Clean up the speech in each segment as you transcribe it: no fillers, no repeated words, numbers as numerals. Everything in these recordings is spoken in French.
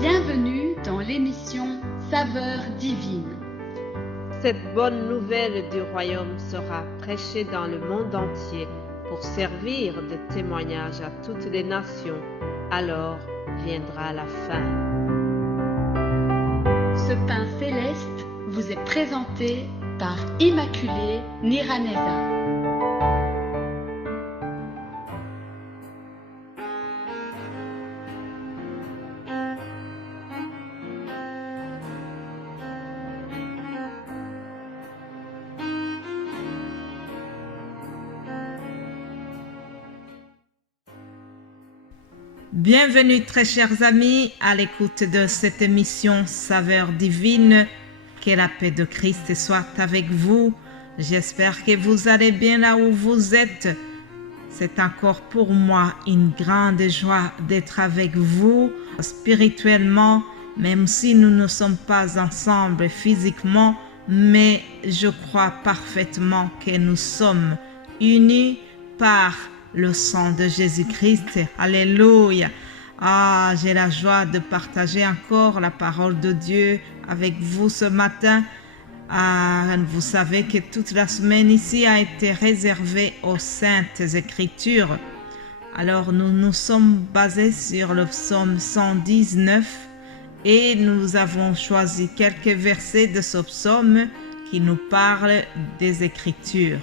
Bienvenue dans l'émission Saveurs divines. Cette bonne nouvelle du royaume sera prêchée dans le monde entier pour servir de témoignage à toutes les nations. Alors viendra la fin. Ce pain céleste vous est présenté par Immaculée Niraneza. Bienvenue très chers amis à l'écoute de cette émission Saveurs divines. Que la paix de Christ soit avec vous. J'espère que vous allez bien là où vous êtes. C'est encore pour moi une grande joie d'être avec vous spirituellement, même si nous ne sommes pas ensemble physiquement, mais je crois parfaitement que nous sommes unis par le sang de Jésus-Christ. Alléluia. J'ai la joie de partager encore la parole de Dieu avec vous ce matin. Vous savez que toute la semaine ici a été réservée aux Saintes Écritures. Alors nous nous sommes basés sur le psaume 119 et nous avons choisi quelques versets de ce psaume qui nous parlent des Écritures.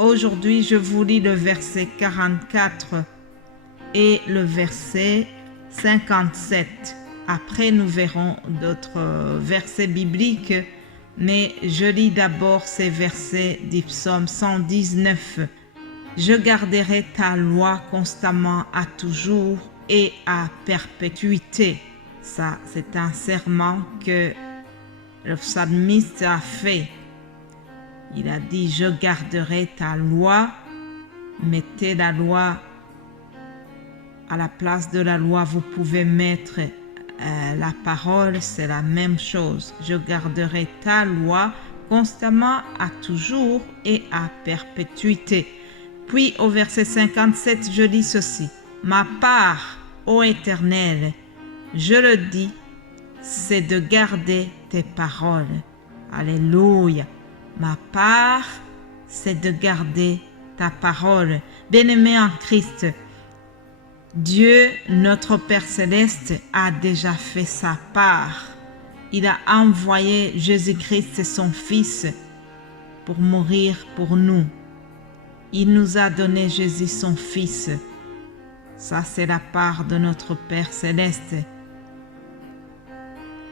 Aujourd'hui, je vous lis le verset 44 et le verset 57. Après, nous verrons d'autres versets bibliques, mais je lis d'abord ces versets du psaume 119. Je garderai ta loi constamment à toujours et à perpétuité. Ça, c'est un serment que le psalmiste a fait. Il a dit, je garderai ta loi. Mettez la loi à la place de la loi. Vous pouvez mettre la parole, c'est la même chose. Je garderai ta loi constamment, à toujours et à perpétuité. Puis au verset 57, je lis ceci. Ma part, ô Éternel, je le dis, c'est de garder tes paroles. Alléluia. Ma part, c'est de garder ta parole. Bien-aimé en Christ, Dieu, notre Père Céleste, a déjà fait sa part. Il a envoyé Jésus-Christ, son Fils, pour mourir pour nous. Il nous a donné Jésus, son Fils. Ça, c'est la part de notre Père Céleste.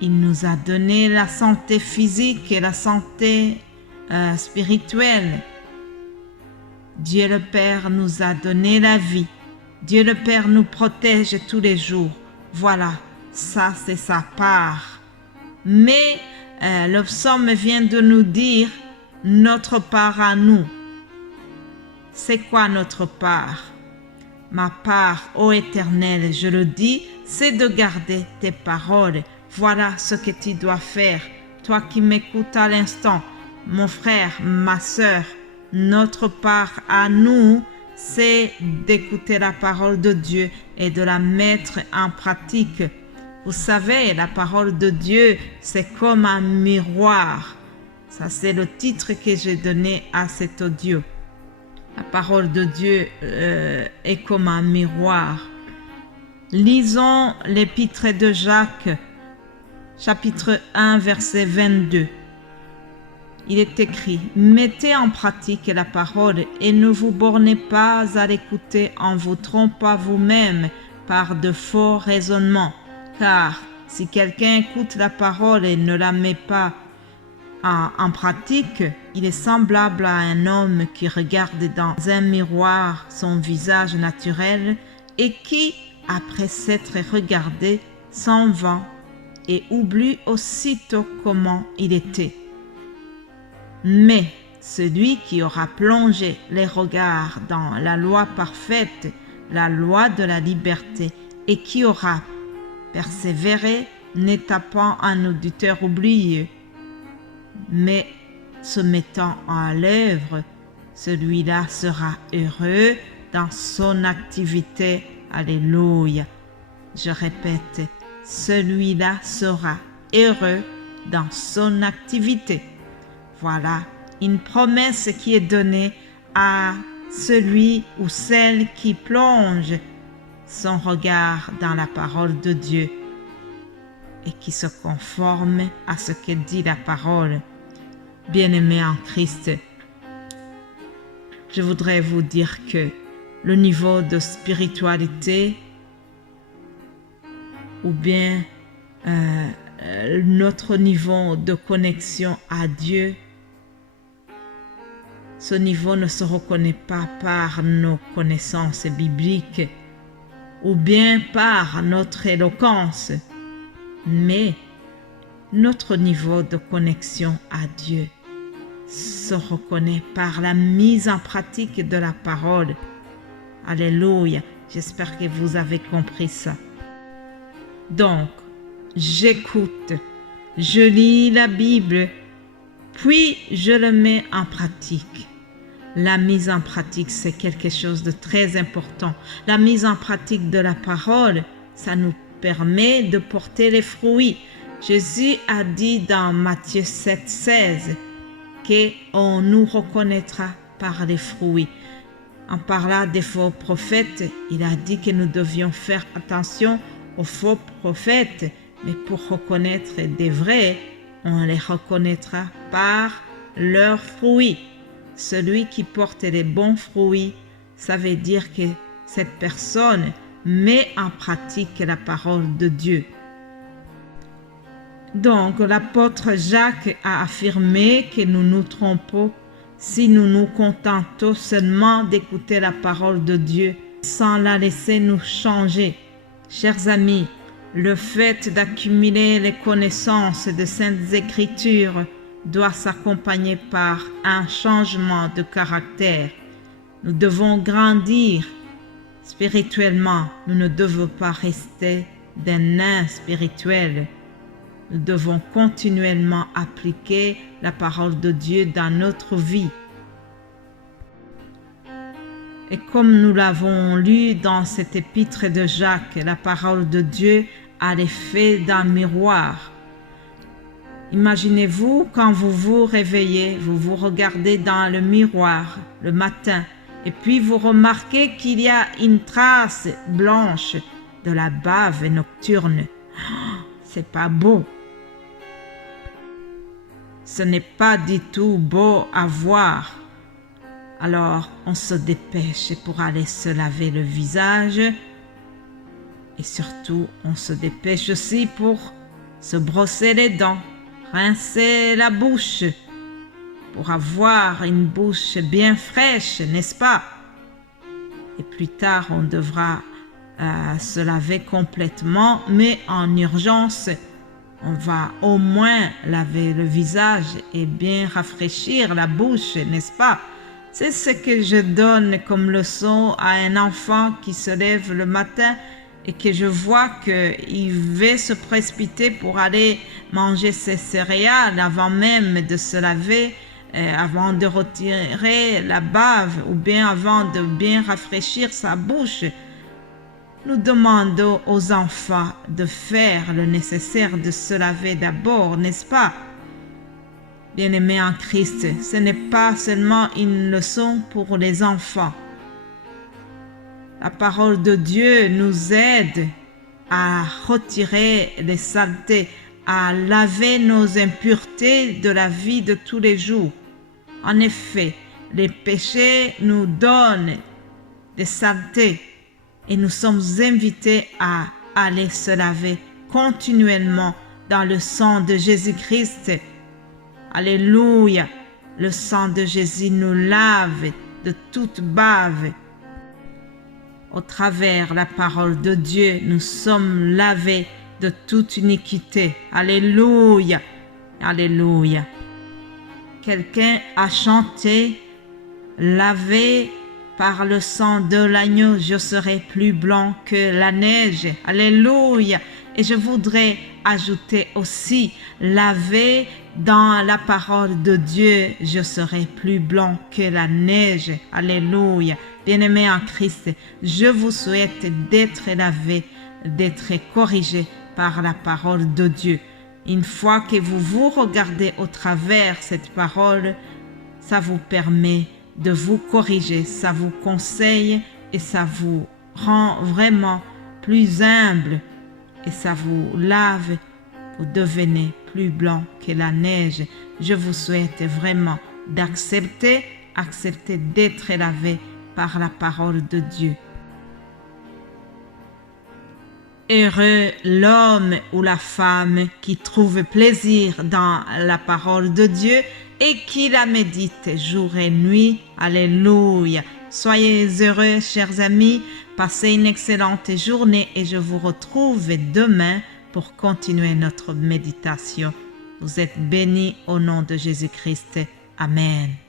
Il nous a donné la santé physique et la santé spirituelle. Dieu le Père nous a donné la vie. Dieu le Père nous protège tous les jours. Voilà, ça c'est sa part. Mais le psaume vient de nous dire notre part à nous. C'est quoi notre part? Ma part, ô Éternel, je le dis, c'est de garder tes paroles. Voilà ce que tu dois faire. Toi qui m'écoutes à l'instant, mon frère, ma sœur, notre part à nous, c'est d'écouter la parole de Dieu et de la mettre en pratique. Vous savez, la parole de Dieu, c'est comme un miroir. Ça, c'est le titre que j'ai donné à cet audio. La parole de Dieu est comme un miroir. Lisons l'épître de Jacques, chapitre 1, verset 22. Il est écrit, mettez en pratique la parole et ne vous bornez pas à l'écouter en vous trompant vous-même par de faux raisonnements. Car si quelqu'un écoute la parole et ne la met pas en pratique, il est semblable à un homme qui regarde dans un miroir son visage naturel et qui, après s'être regardé, s'en va et oublie aussitôt comment il était. Mais celui qui aura plongé les regards dans la loi parfaite, la loi de la liberté, et qui aura persévéré, n'étant pas un auditeur oublieux, mais se mettant à l'œuvre, celui-là sera heureux dans son activité. Alléluia. Je répète, celui-là sera heureux dans son activité. Voilà une promesse qui est donnée à celui ou celle qui plonge son regard dans la parole de Dieu et qui se conforme à ce que dit la parole. Bien-aimés en Christ, je voudrais vous dire que le niveau de spiritualité ou bien notre niveau de connexion à Dieu, ce niveau ne se reconnaît pas par nos connaissances bibliques ou bien par notre éloquence, mais notre niveau de connexion à Dieu se reconnaît par la mise en pratique de la parole. Alléluia, j'espère que vous avez compris ça. Donc, j'écoute, je lis la Bible, puis je le mets en pratique. La mise en pratique, c'est quelque chose de très important. La mise en pratique de la parole, ça nous permet de porter les fruits. Jésus a dit dans Matthieu 7,16 qu'on nous reconnaîtra par les fruits. En parlant des faux prophètes, il a dit que nous devions faire attention aux faux prophètes, mais pour reconnaître des vrais, on les reconnaîtra par leurs fruits. Celui qui porte les bons fruits, ça veut dire que cette personne met en pratique la parole de Dieu. Donc, l'apôtre Jacques a affirmé que nous nous trompons si nous nous contentons seulement d'écouter la parole de Dieu sans la laisser nous changer. Chers amis, le fait d'accumuler les connaissances des Saintes Écritures doit s'accompagner par un changement de caractère. Nous devons grandir spirituellement. Nous ne devons pas rester des nains spirituels. Nous devons continuellement appliquer la parole de Dieu dans notre vie. Et comme nous l'avons lu dans cet épître de Jacques, la parole de Dieu a l'effet d'un miroir. Imaginez-vous quand vous vous réveillez, vous vous regardez dans le miroir le matin et puis vous remarquez qu'il y a une trace blanche de la bave nocturne. C'est pas beau. Ce n'est pas du tout beau à voir. Alors on se dépêche pour aller se laver le visage et surtout on se dépêche aussi pour se brosser les dents, rincer la bouche pour avoir une bouche bien fraîche, n'est-ce pas? Et plus tard, on devra se laver complètement, mais en urgence, on va au moins laver le visage et bien rafraîchir la bouche, n'est-ce pas? C'est ce que je donne comme leçon à un enfant qui se lève le matin et que je vois qu'il veut se précipiter pour aller manger ses céréales avant même de se laver, avant de retirer la bave ou bien avant de bien rafraîchir sa bouche. Nous demandons aux enfants de faire le nécessaire, de se laver d'abord, n'est-ce pas? Bien-aimés en Christ, ce n'est pas seulement une leçon pour les enfants. La parole de Dieu nous aide à retirer les saletés, à laver nos impuretés de la vie de tous les jours. En effet, les péchés nous donnent des saletés et nous sommes invités à aller se laver continuellement dans le sang de Jésus-Christ. Alléluia! Le sang de Jésus nous lave de toute bave. Au travers la parole de Dieu, nous sommes lavés de toute iniquité. Alléluia! Alléluia! Quelqu'un a chanté « Lavé par le sang de l'agneau, je serai plus blanc que la neige. » Alléluia! Et je voudrais ajouter aussi « Lavé dans la parole de Dieu, je serai plus blanc que la neige. » Alléluia! Bien-aimés en Christ, je vous souhaite d'être lavés d'être corrigé par la parole de Dieu. Une fois que vous regardez au travers cette parole, ça vous permet de vous corriger, ça vous conseille et ça vous rend vraiment plus humble et ça vous lave, vous devenez plus blanc que la neige. Je vous souhaite vraiment d'accepter d'être lavé par la parole de Dieu. Heureux l'homme ou la femme qui trouve plaisir dans la parole de Dieu et qui la médite jour et nuit. Alléluia. Soyez heureux, chers amis. Passez une excellente journée et je vous retrouve demain pour continuer notre méditation. Vous êtes bénis au nom de Jésus-Christ. Amen.